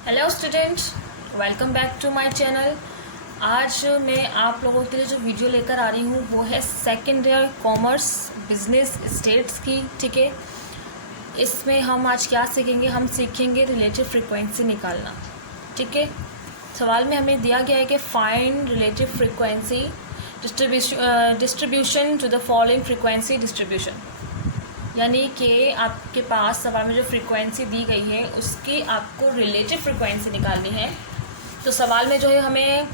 Hello student, welcome back to my channel. आज मैं आप लोगों के लिए जो वीडियो लेकर आ रही हूँ वो है second year commerce business states की। ठीक है, इसमें हम आज क्या सीखेंगे? हम सीखेंगे रिलेटिव फ्रीक्वेंसी निकालना। ठीक है, सवाल में हमें दिया गया है कि find relative frequency distribution to the following frequency distribution. यानी कि आपके पास सवाल में जो फ्रीक्वेंसी दी गई है उसकी आपको रिलेटिव फ्रीक्वेंसी निकालनी है। तो सवाल में जो है हमें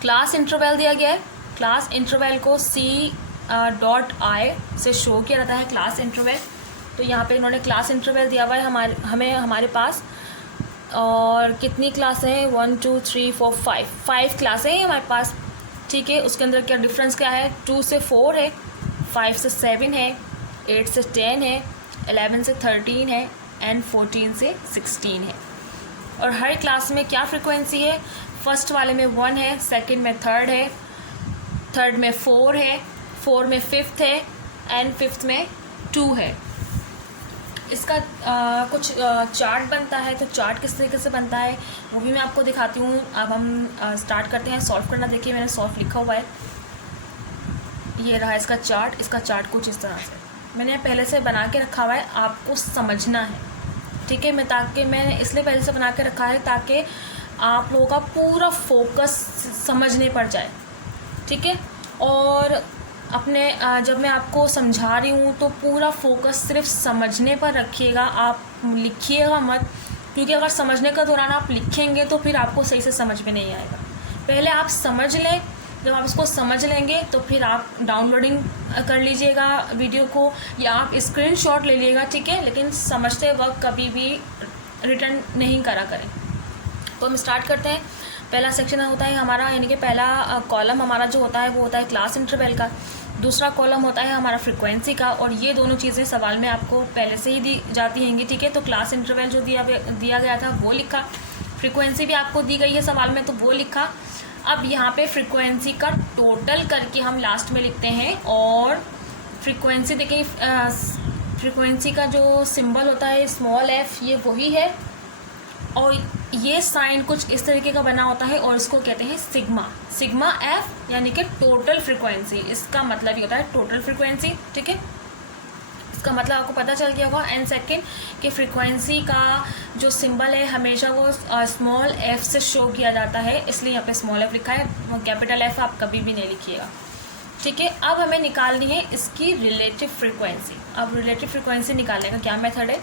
क्लास इंटरवल दिया गया है। क्लास इंटरवल को C.I से शो किया जाता है क्लास इंटरवल। तो यहाँ पे इन्होंने क्लास इंटरवल दिया हुआ है हमारे पास। और कितनी क्लास हैं? 1 2 3 4 5 क्लासें हैं हमारे पास। ठीक है, उसके अंदर क्या डिफरेंस क्या है? 2 से 4 है, 5 से 7 है, 8 से 10 है, 11 से 13 है एंड 14 से 16 है। और हर क्लास में क्या फ्रीक्वेंसी है? फर्स्ट वाले में 1 है, सेकंड में 3rd है, 3rd में 4 है, 4 में 5th है एंड 5th में 2 है। इसका कुछ चार्ट बनता है। तो चार्ट किस तरीके से बनता है वो भी मैं आपको दिखाती हूँ। अब हम स्टार्ट करते हैं सॉल्व करना। देखिए मैंने सॉल्व लिखा हुआ है, ये रहा इसका चार्ट। इसका चार्ट कुछ इस तरह से मैंने पहले से बना के रखा हुआ है, आपको समझना है। ठीक है, मैंने इसलिए पहले से बना के रखा है ताकि आप लोगों का पूरा फोकस समझने पर जाए। ठीक है, और अपने जब मैं आपको समझा रही हूँ तो पूरा फोकस सिर्फ समझने पर रखिएगा, आप लिखिएगा मत। क्योंकि अगर समझने का दौरान आप लिखेंगे तो फिर आपको सही से समझ में नहीं आएगा। पहले आप समझ लें, जब आप इसको समझ लेंगे तो फिर आप डाउनलोडिंग कर लीजिएगा वीडियो को या आप स्क्रीनशॉट ले लीजिएगा। ठीक है, लेकिन समझते वक्त कभी भी रिटर्न नहीं करा करें। तो हम स्टार्ट करते हैं। पहला सेक्शन होता है हमारा, यानी कि पहला कॉलम हमारा जो होता है वो होता है क्लास इंटरवल का। दूसरा कॉलम होता है हमारा फ्रीक्वेंसी का। और ये दोनों चीज़ें सवाल में आपको पहले से ही दी जाती हैंगी। ठीक है, तो क्लास इंटरवल जो दिया गया था वो लिखा, फ्रीक्वेंसी भी आपको दी गई है सवाल में तो वो लिखा। अब यहाँ पे फ्रीक्वेंसी का टोटल करके हम लास्ट में लिखते हैं। और फ्रीक्वेंसी देखिए, फ्रीक्वेंसी का जो सिंबल होता है स्मॉल f, ये वही है। और ये साइन कुछ इस तरीके का बना होता है और इसको कहते हैं सिग्मा f, यानी कि टोटल फ्रीक्वेंसी। इसका मतलब ये होता है टोटल फ्रीक्वेंसी। ठीक है, इसका मतलब आपको पता चल गया होगा। एंड सेकंड कि फ्रीक्वेंसी का जो सिंबल है हमेशा वो स्मॉल f से शो किया जाता है, इसलिए यहाँ पे स्मॉल f लिखा है, कैपिटल F आप कभी भी नहीं लिखिएगा। ठीक है, अब हमें निकालनी है इसकी रिलेटिव फ्रीक्वेंसी। अब रिलेटिव फ्रीक्वेंसी निकालने का क्या मेथड है?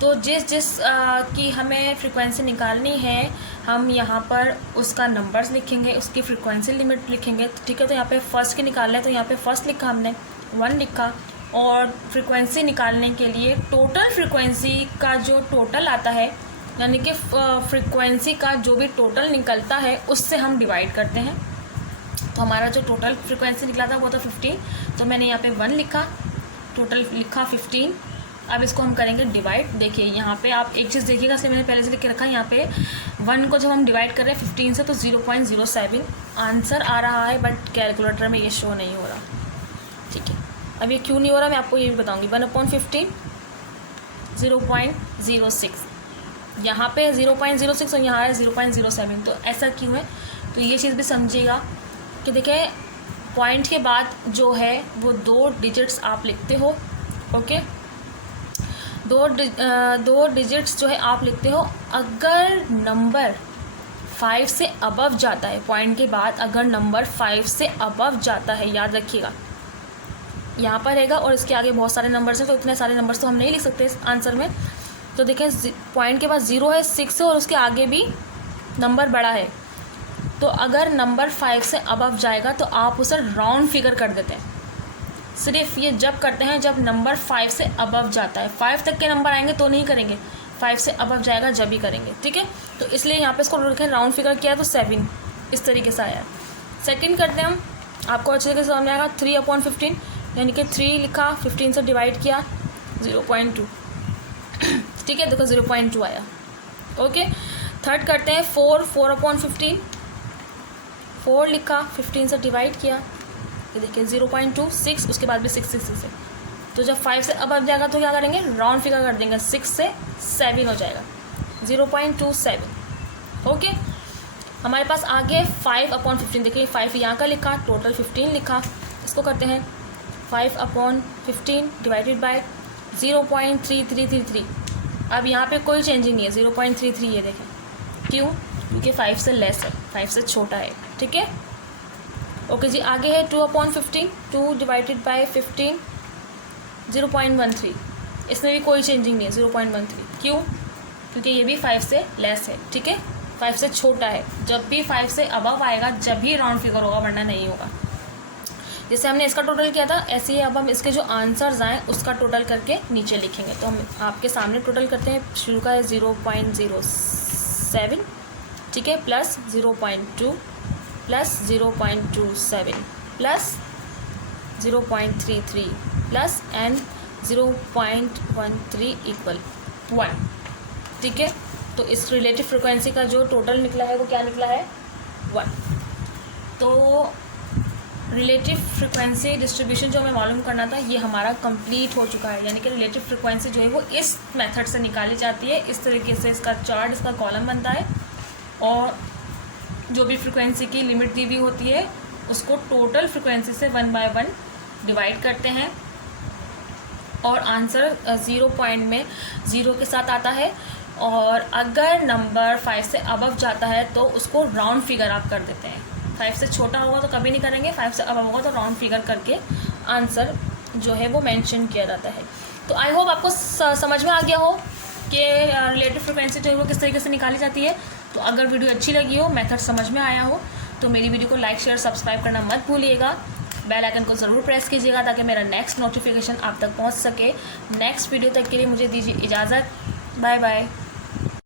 तो जिस की हमें फ्रीक्वेंसी निकालनी है हम यहाँ पर उसका नंबर्स लिखेंगे, उसकी फ्रीक्वेंसी लिमिट लिखेंगे। ठीक है, तो यहाँ पे फर्स्ट की निकालना है तो यहाँ पे फर्स्ट लिखा हमने, 1 लिखा। और फ्रीक्वेंसी निकालने के लिए टोटल फ्रीक्वेंसी का जो टोटल आता है, यानी कि फ्रीक्वेंसी का जो भी टोटल निकलता है उससे हम डिवाइड करते हैं। तो हमारा जो टोटल फ्रीक्वेंसी निकला था वो था 15, तो मैंने यहाँ पे 1 लिखा, टोटल लिखा 15। अब इसको हम करेंगे डिवाइड। देखिए यहाँ पे आप एक चीज़ देखिएगा, इसलिए मैंने पहले से लिख के रखा है। यहाँ पे 1 को जब हम डिवाइड कर रहे हैं 15 से तो 0.07 आंसर आ रहा है, बट कैलकुलेटर में ये शो नहीं हो रहा। ठीक है, अब ये क्यों नहीं हो रहा मैं आपको ये भी बताऊंगी। 1/15 0.06, यहाँ पे 0.06 और यहाँ है 0.07, तो ऐसा क्यों है? तो ये चीज़ भी समझिएगा कि देखिए पॉइंट के बाद जो है वो 2 डिजिट्स आप लिखते हो। ओके, दो डिजिट्स जो है आप लिखते हो। अगर नंबर 5 से अबव जाता है, पॉइंट के बाद अगर नंबर 5 से अबव जाता है, याद रखिएगा यहाँ पर रहेगा और इसके आगे बहुत सारे नंबर्स हैं, तो इतने सारे नंबर्स तो हम नहीं लिख सकते इस आंसर में। तो देखें पॉइंट के बाद 0 है, 6 है और उसके आगे भी नंबर बड़ा है। तो अगर नंबर 5 से अबव जाएगा तो आप उसे राउंड फिगर कर देते हैं। सिर्फ ये जब करते हैं जब नंबर 5 से अबव जाता है। 5 तक के नंबर आएंगे तो नहीं करेंगे, 5 से अबव जाएगा जब ही करेंगे। ठीक है, तो इसलिए यहाँ पे इसको रखें, राउंड फिगर किया तो 7 इस तरीके से आया। सेकंड करते हैं हम, आपको अच्छे तरीके से समझ आएगा। 3/15 यानी कि 3 लिखा, 15 से डिवाइड किया 0.2। ठीक है, देखो 0.2 आया। ओके, थर्ड करते हैं 4/15, 4 लिखा, 15 से डिवाइड किया, ये देखिए 0.2, 6, उसके बाद भी 6 से। तो जब 5 से अब जाएगा तो क्या करेंगे? राउंड फिगर कर देंगे, 6 से 7 हो जाएगा। 0.27। ओके, हमारे पास आगे 5/15, देखिए 5 यहाँ का लिखा, टोटल 15 लिखा। इसको करते हैं 5/15 डिवाइडेड बाय 0.3333। अब यहाँ पे कोई चेंजिंग नहीं है, 0.33 ये देखें। क्यों? क्योंकि 5 से लेस है, 5 से छोटा है। ठीक है, ओके जी। आगे है 2/15, 2 डिवाइडेड बाय 15, 0.13। इसमें भी कोई चेंजिंग नहीं है, 0.13। क्यों? क्योंकि ये भी 5 से लेस है। ठीक है, 5 से छोटा है। जब भी 5 से अबव आएगा जब भी राउंड फिगर होगा, वरना नहीं होगा। जैसे हमने इसका टोटल किया था, ऐसे ही अब हम इसके जो आंसर्स आएँ उसका टोटल करके नीचे लिखेंगे। तो हम आपके सामने टोटल करते हैं। शुरू का है 0.07, ठीक है, plus 0.2 plus 0.27 plus 0.33 plus and 0.13 equal 1। ठीक है, तो इस रिलेटिव फ्रिक्वेंसी का जो टोटल निकला है वो क्या निकला है? 1। तो रिलेटिव फ्रिक्वेंसी डिस्ट्रीब्यूशन जो हमें मालूम करना था ये हमारा कंप्लीट हो चुका है। यानी कि रिलेटिव फ्रिक्वेंसी जो है वो इस मेथड से निकाली जाती है। इस तरीके से इसका चार्ट, इसका कॉलम बनता है और जो भी फ्रिक्वेंसी की लिमिट दी हुई होती है उसको टोटल फ्रिक्वेंसी से 1 बाय 1 डिवाइड करते हैं और आंसर 0 पॉइंट में 0 के साथ आता है। और अगर नंबर 5 से अबव जाता है तो उसको राउंड फिगर आप कर देते हैं। 5 से छोटा होगा तो कभी नहीं करेंगे, 5 से अबव होगा तो राउंड फिगर करके आंसर जो है वो मेंशन किया जाता है। तो आई होप आपको समझ में आ गया हो कि रिलेटिव फ्रिक्वेंसी जो है वो किस तरीके से निकाली जाती है। तो अगर वीडियो अच्छी लगी हो, मेथड समझ में आया हो, तो मेरी वीडियो को लाइक, शेयर, सब्सक्राइब करना मत भूलिएगा। बेल आइकन को ज़रूर प्रेस कीजिएगा ताकि मेरा नेक्स्ट नोटिफिकेशन आप तक पहुंच सके। नेक्स्ट वीडियो तक के लिए मुझे दीजिए इजाज़त। Bye bye.